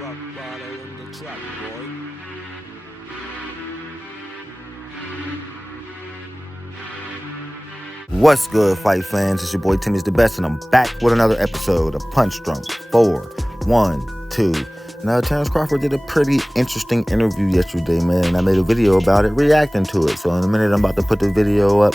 rock bottle on the track, boy. What's good, fight fans? It's your boy Timmy's the Best, and I'm back with another episode of Punch Drunk 4, 1, 2. Now, Terence Crawford did a pretty interesting interview yesterday, man, and I made a video about it, reacting to it. So in a minute, I'm about to put the video up,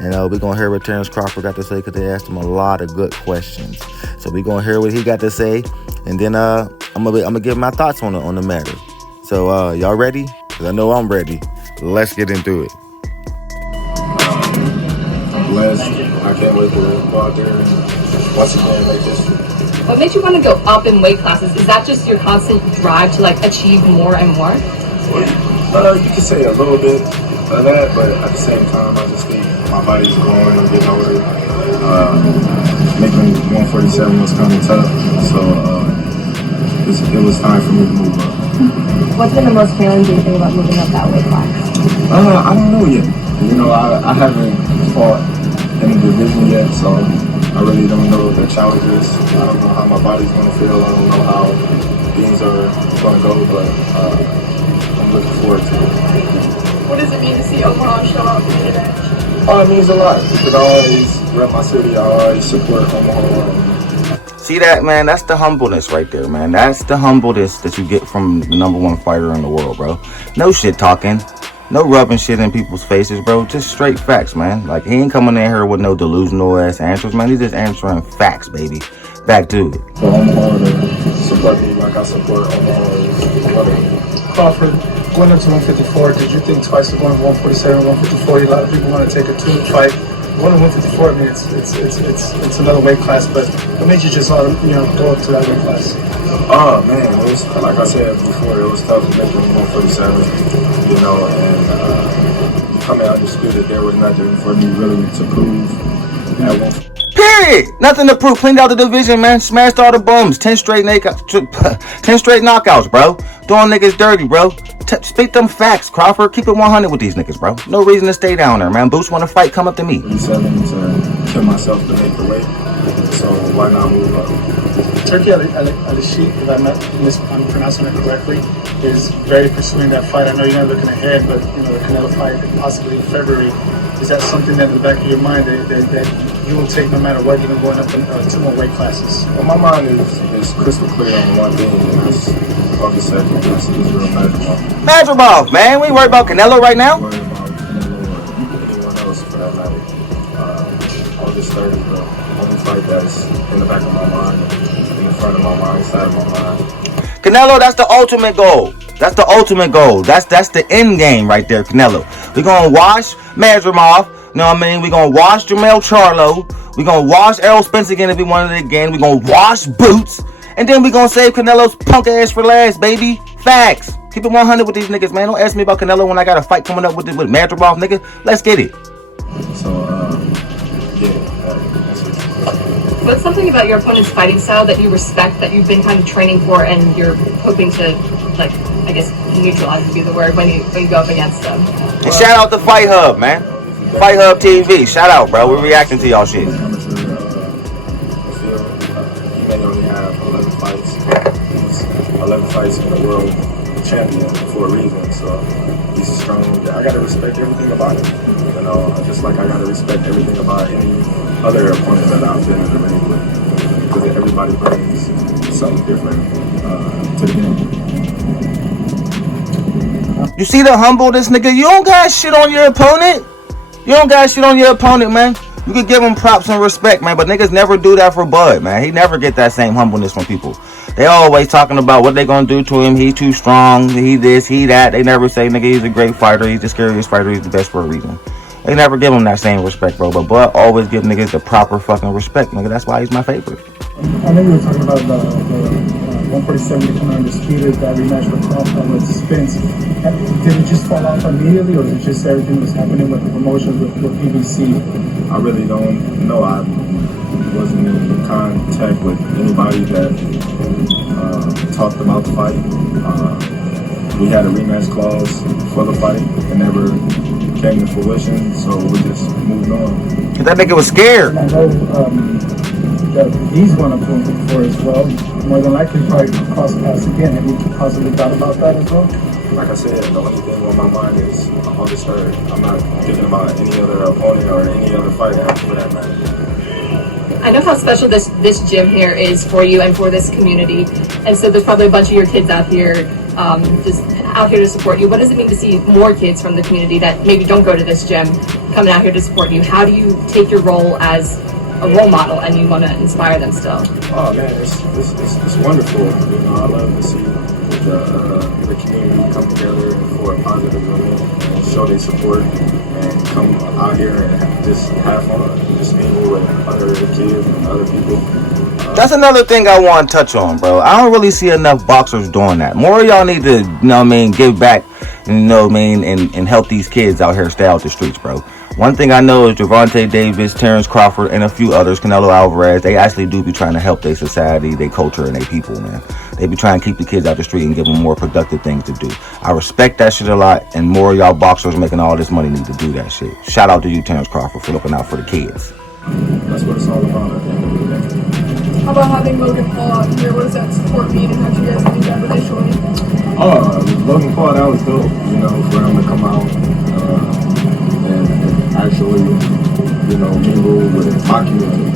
and we're going to hear what Terence Crawford got to say, because they asked him a lot of good questions. So we're going to hear what he got to say, and then I'm gonna give my thoughts on the matter. So y'all ready? Because I know I'm ready. Let's get into it. Blessed. I can't wait to go out there and once again make this. What makes you want to go up in weight classes? Is that just your constant drive to achieve more and more? You could say a little bit of that, but at the same time, I just think my body's growing. I'm getting older. Making 147 was kind of tough, so it was time for me to move up. What's been the most challenging thing about moving up that weight class? I don't know yet. I haven't fought in the division yet, so I really don't know the challenges. I don't know how my body's going to feel. I don't know how things are going to go, but I'm looking forward to it. What does it mean to see Omaha show up in the match? Oh, it means a lot because I always rep my city. I always support Omaha. See that, man? That's the humbleness right there, man. That's the humbleness that you get from the #1 fighter in the world, bro. No shit talking. No rubbing shit in people's faces, bro. Just straight facts, man. Like, he ain't coming in here with no delusional ass answers, man. He's just answering facts, baby. Back to it. For Omaha to support me like I support Omaha is wonderful. Crawford, going up to 154, did you think twice of going to 147, 154? A lot of people want to take a two fight. Going to 154, I mean, it's another weight class, but what made you just go up to that weight class? Oh man, it was, like I said before, it was tough making 147, and coming out undisputed, there was nothing for me really to prove at one. Period. Nothing to prove. Cleaned out the division, man. Smashed all the bums. 10 straight knockouts. 10 straight knockouts, bro. Doing niggas dirty, bro. Speak them facts, Crawford. Keep it 100 with these niggas, bro. No reason to stay down there, man. Boots want to fight, come up to me. 37 to kill myself to make the weight, so why not move up? Turkey Al-Sheikh, if I'm pronouncing it correctly, is very pursuing that fight. I know you're not looking ahead, but the Canelo fight possibly in February. Is that something that in the back of your mind that you will take no matter what, even going up in 2 more weight classes? Well, my mind is crystal clear on one thing, and that's like I said, this is real Madrimov, man. We ain't worried about Canelo right now. Worried about Canelo or anyone else for that matter. August 3rd is the only fight that's in the back of my mind, in the front of my mind, side of my mind. Canelo, that's the ultimate goal. That's the ultimate goal. That's the end game right there, Canelo. We're going to wash Madrimov. You know what I mean? We're going to wash Jermell Charlo. We're going to wash Errol Spence again if we wanted it again. We're going to wash Boots. And then we're going to save Canelo's punk ass for last, baby. Facts. Keep it 100 with these niggas, man. Don't ask me about Canelo when I got a fight coming up with Madrimov, nigga. Let's get it. So, that's it. What's something about your opponent's fighting style that you respect, that you've been kind of training for, and you're hoping to, I guess, neutralize would be the word when you go up against them? And shout out to Fight Hub, man. Fight Hub TV. Shout out, bro. We're reacting to y'all shit. He may only have 11 fights. He's 11 fights in the world champion for a reason. So he's strong. I gotta respect everything about him. Just like I gotta respect everything about any other opponent that I've been in the ring with. Because everybody brings something different to the game. You see the humbleness, nigga? You don't got shit on your opponent. You don't got shit on your opponent, man. You could give him props and respect, man, but niggas never do that for Bud, man. He never get that same humbleness from people. They always talking about what they gonna do to him. He's too strong. He this, he that. They never say, nigga, he's a great fighter. He's the scariest fighter. He's the best for a reason. They never give him that same respect, bro. But Bud always give niggas the proper fucking respect, nigga. That's why he's my favorite. I know you were talking about the 147 becoming undisputed, that rematch with Crawford with Spence. Did it just fall off immediately, or was it just everything was happening with the promotion with PBC? I really don't know. I wasn't in contact with anybody that talked about the fight. We had a rematch clause for the fight. It never came to fruition, so we just moved on. Cause that nigga was scared. And I know that he's going to prove it for as well. More than likely, probably cross paths again. Have you possibly thought about that as well? Like I said, the only thing on my mind is August 3rd. I'm not thinking about any other opponent or any other fight for that matter. I know how special this gym here is for you and for this community, and so there's probably a bunch of your kids out here, just out here to support you. What does it mean to see more kids from the community that maybe don't go to this gym coming out here to support you? How do you take your role as a role model and you want to inspire them still? Oh man, it's wonderful. You know, I love to see the community come together for a positive event and show their support and come out here and just have fun, just mingle with other kids and other people. That's another thing I want to touch on, bro. I don't really see enough boxers doing that. More of y'all need to, you know what I mean, give back, you know what I mean, and help these kids out here stay out the streets, bro. One thing I know is Gervonta Davis, Terence Crawford, and a few others, Canelo Alvarez, they actually do be trying to help their society, their culture, and their people, man. They be trying to keep the kids out the street and give them more productive things to do. I respect that shit a lot, and more of y'all boxers making all this money need to do that shit. Shout out to you, Terence Crawford, for looking out for the kids. That's what it's all about at the end of the day. How about having Logan Paul out here? What does that support mean, and how do you guys think that initially? Logan Paul, that was dope, you know, for him to come out and actually, you know, mingle with my community,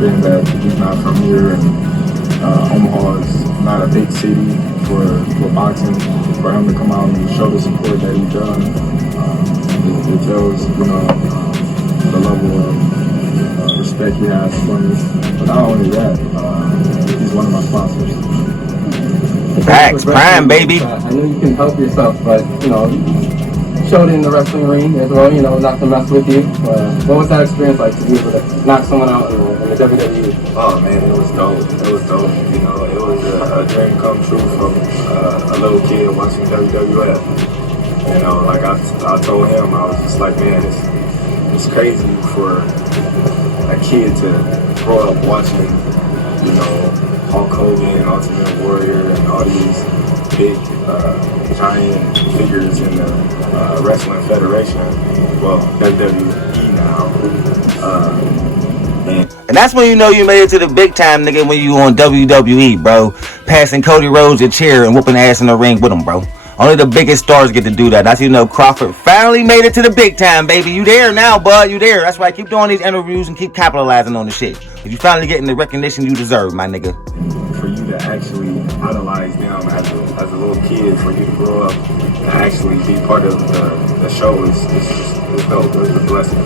being that he's not from here and Omaha is not a big city for boxing. For him to come out and show the support that he's done, it tells, you know, the level of respect he has for me. But not only that, he's one of my sponsors. Facts, prime, baby. I know you can help yourself, but, you know, showed it in the wrestling ring as well, you know, not to mess with you. What was that experience like to be able to knock someone out in the WWE? Oh man, it was dope. It was dope. You know, it was a dream come true from a little kid watching WWF. You know, like I told him, I was just like, man, it's crazy for a kid to grow up watching, you know, Hulk Hogan, Ultimate Warrior, and all these big giant figures in the wrestling federation. Well, WWE now. And that's when you know you made it to the big time, nigga, when you on WWE, bro. Passing Cody Rhodes a chair and whooping ass in the ring with him, bro. Only the biggest stars get to do that. That's, you know, Crawford finally made it to the big time, baby. You there now, bud. You there. That's why I keep doing these interviews and keep capitalizing on the shit. If you finally getting the recognition you deserve, my nigga. For you to actually idolize them as a little kid, for you to grow up and actually be part of the show is dope. It's a blessing.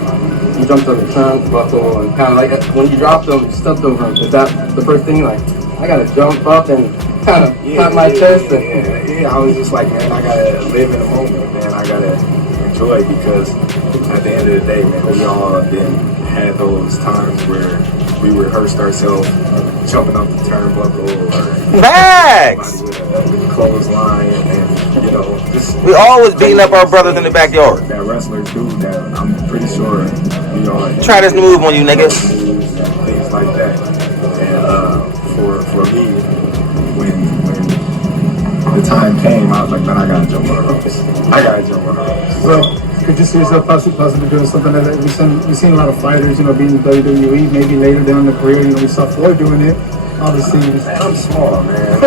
You jumped on the turnbuckle and kind of like when you dropped them, you stepped over him. Is that the first thing? Like, I gotta jump up and kind of pat my chest. Yeah, I was just like, man, I gotta live in the moment, man. I gotta enjoy it because at the end of the day, man, we all had those times where we rehearsed ourselves jumping up the turnbuckle or Facts! with a clothesline and, you know, just... We always beating up our brothers in the backyard. That wrestlers do that, I'm pretty sure, you know... Try this move on you, nigga. Moves and things like that. And for me, when the time came, I was like, man, I gotta jump on the ropes. I gotta jump on the ropes. Well, could you see yourself possibly doing something like that? We've seen a lot of fighters, you know, being in WWE, maybe later down in the career, you know, we saw Floyd doing it. Obviously, man, I'm small, man.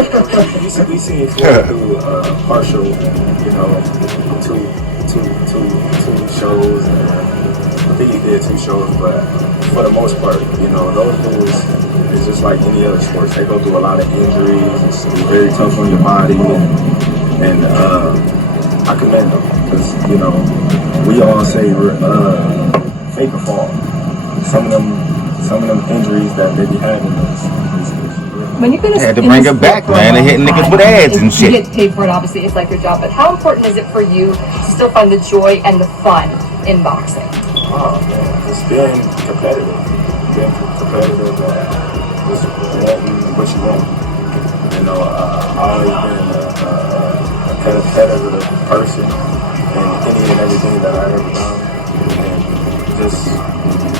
we seen Floyd do partial, you know, two shows. I think he did 2 shows, but for the most part, you know, those dudes, it's just like any other sports. They go through a lot of injuries. It's very tough on your body, and I commend them because, you know, we all say fake a fall. Some of them injuries that they be having When you're gonna had to bring it back, man. They hitting niggas with ads and shit. You get paid for it, obviously. It's like your job. But how important is it for you to still find the joy and the fun in boxing? Oh man, it's being competitive. Being competitive and just wanting what you want. You know, I've always been a competitive person in any and everything that I've ever done. And just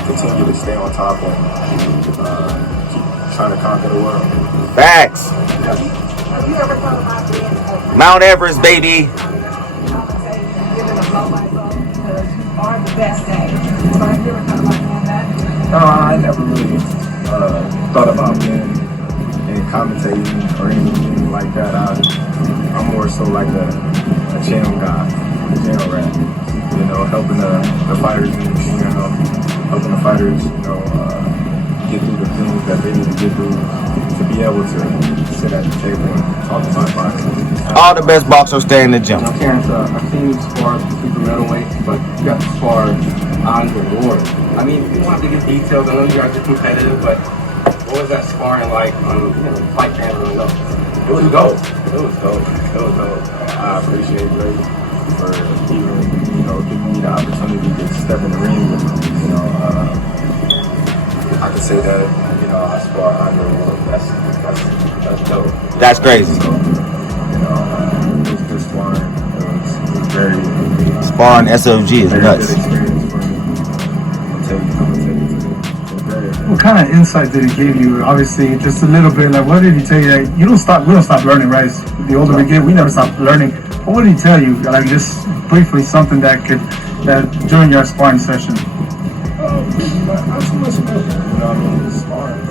continue to stay on top and keep trying to conquer the world. Facts. Have you ever thought about being Mount Everest, baby. giving a blow myself because you are the best at it? Have you ever thought about doing that? No, I never really thought about being in commentating or anything like that. I'm more so like a channel guy, a channel rat. You know, helping the fighters, helping the fighters, get through the things that they need to get through to be able to sit at the table and talk about boxing. All the best boxers stay in the gym. Terence, I've seen you spar super middleweight, but you got to spar Andre Ward. I mean, you don't have to get details. I know you guys are competitive, but what was that sparring like on fight camera? It was dope. It was dope. I appreciate Drake for even, giving me the opportunity to step in the ring. I can say that, I spar Andre Ward. That's dope. That's crazy. So, it was good sparring. It was very Sparring SOG is very nuts. good experience for me. I'm gonna tell you today. What kind of insight did he give you? Obviously, just a little bit. Like, what did he tell you? That we don't stop learning, right? The older we get, we never stop learning. But what did he tell you? Like, just briefly, something that during your sparring session. Not too much more. Sparring.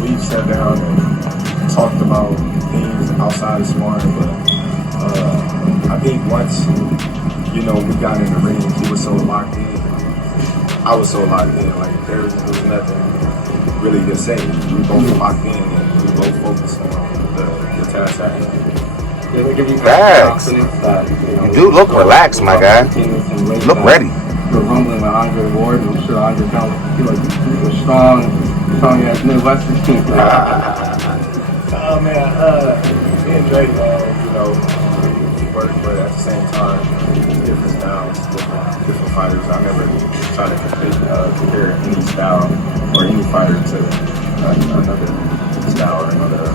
We've sat down and talked about things outside of sparring, but I think once, we got in the ring, he was so locked in. I was so locked in, like there was nothing really to say. We both locked in and we both focused on the task at hand. Facts. You do look relaxed, my guy. You look ready. We're rumbling with Andre Ward, and I'm sure Andre felt like he was strong as Midwestern team player. Oh man, me and Drake, we work, but at the same time, different styles, different fighters. I never try to compare any style or any fighter to another style or another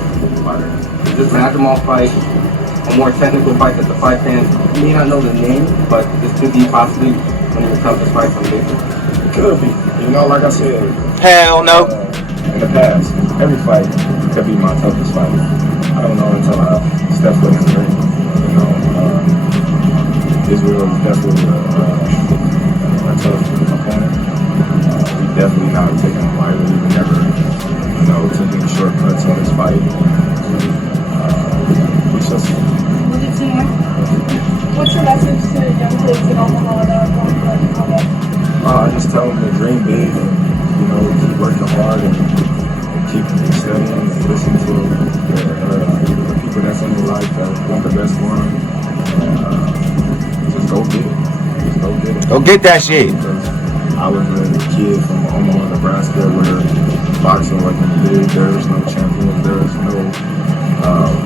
fighter. Is this Madrimal fight a more technical fight that the fight fans may not know the name, but this could be possibly one of your toughest fights on paper? It could be. Like I said. Hell no. In the past, every fight could be my toughest fight. I don't know until I step foot in the ring. Israel is definitely a tough opponent. We definitely not taking him lightly. We never, took any shortcuts on this fight. We shall see. What's your message to young kids in Omaha that are going to combat? I just tell them to dream big and, keep working hard and keep studying and listen to the people that's in their life that want the best for them. Just go get it. Go get that shit. Because I was a kid from Omaha, Nebraska, where boxing wasn't big. There was no champions. There was no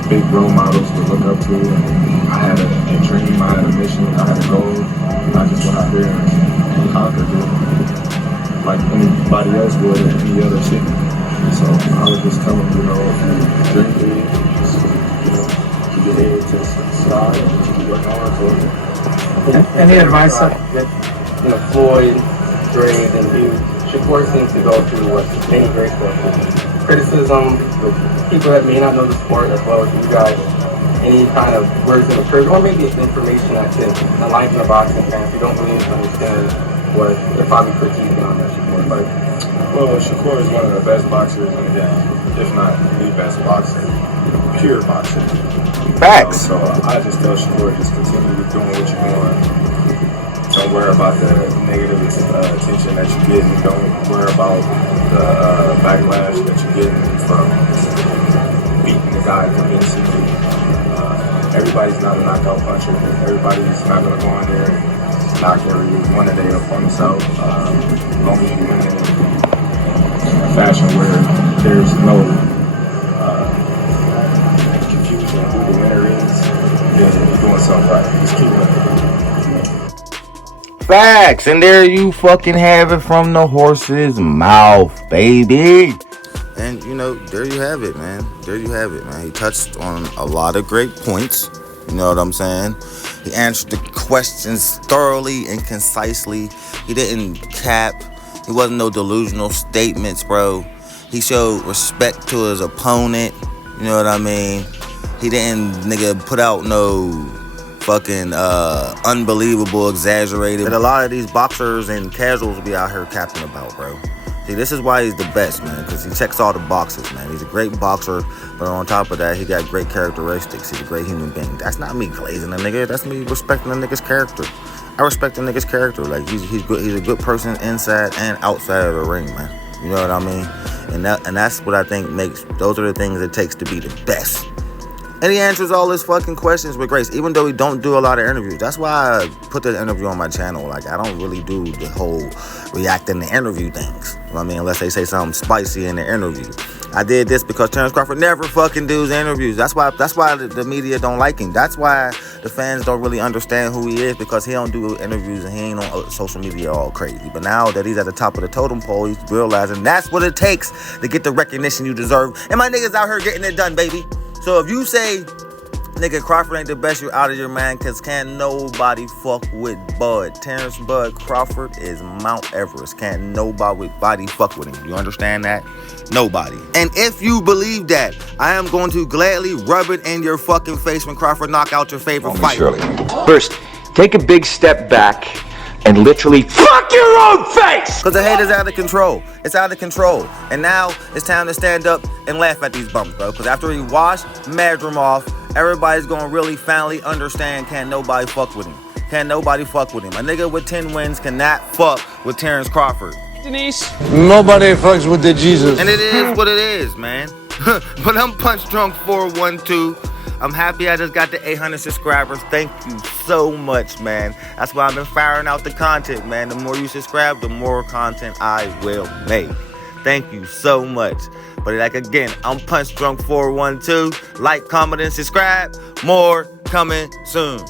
big role models to look up to. And I had a dream. I had a mission. I had a goal. I just went out there and conquered it like anybody else would in any other city. So I was just telling them, if you dream big, keep your head to the sky and keep working hard for it. Any advice? Floyd, Dre, and you, Shakur seems to go through what many greats go through. Criticism with people that may not know the sport as well as you guys. Any kind of words of encouragement, or maybe it's information that can enlighten the boxing fans who don't really understand what they're probably critiquing on that Shakur fight. Well, Shakur is one of the best boxers in the game, if not the best boxer, pure boxer. Facts. So I just tell Shakur, just continue doing what you're doing. Don't worry about the negative attention that you're getting. Don't worry about the backlash that you're getting from beating the guy convincingly. Everybody's not a knockout puncher. Everybody's not going to go in there and knock one of their opponents out. As long as you win in a fashion where there's no confusion who the winner is, then you're doing something right. Just keep winning. Facts. And there you fucking have it from the horse's mouth, baby. And, there you have it, man. He touched on a lot of great points. You know what I'm saying? He answered the questions thoroughly and concisely. He didn't cap. He wasn't no delusional statements, bro. He showed respect to his opponent. You know what I mean? He didn't, put out no fucking unbelievable, exaggerated that a lot of these boxers and casuals be out here capping about, bro. See, this is why he's the best, man, because he checks all the boxes, man. He's a great boxer, but on top of that, he got great characteristics. He's a great human being. That's not me glazing a nigga. That's me respecting a nigga's character. I respect a nigga's character. Like, he's good. He's a good person inside and outside of the ring, man. You know what I mean? And that's what I think those are the things it takes to be the best. And he answers all his fucking questions with grace, even though he don't do a lot of interviews. That's why I put the interview on my channel. Like, I don't really do the whole reacting to interview things. You know what I mean? Unless they say something spicy in the interview. I did this because Terence Crawford never fucking does interviews. That's why the media don't like him. That's why the fans don't really understand who he is, because he don't do interviews and he ain't on social media all crazy. But now that he's at the top of the totem pole, he's realizing that's what it takes to get the recognition you deserve. And my niggas out here getting it done, baby. So if you say, nigga, Crawford ain't the best, you're out of your mind, because can't nobody fuck with Bud. Terence Bud Crawford is Mount Everest. Can't nobody fuck with him. You understand that? Nobody. And if you believe that, I am going to gladly rub it in your fucking face when Crawford knock out your favorite fighter. First, take a big step back and literally fuck your own face! Because the hate is out of control. It's out of control. And now it's time to stand up and laugh at these bums, bro. Because after he washed Madrim off, everybody's going to really finally understand, can't nobody fuck with him. Can't nobody fuck with him. A nigga with 10 wins cannot fuck with Terence Crawford. Denise? Nobody fucks with the Jesus. And it is what it is, man. But I'm Punch Drunk 412. I'm happy I just got the 800 subscribers. Thank you so much, man. That's why I've been firing out the content, man. The more you subscribe, the more content I will make. Thank you so much. But like, again, I'm Punch Drunk 412. Like, comment, and subscribe. More coming soon.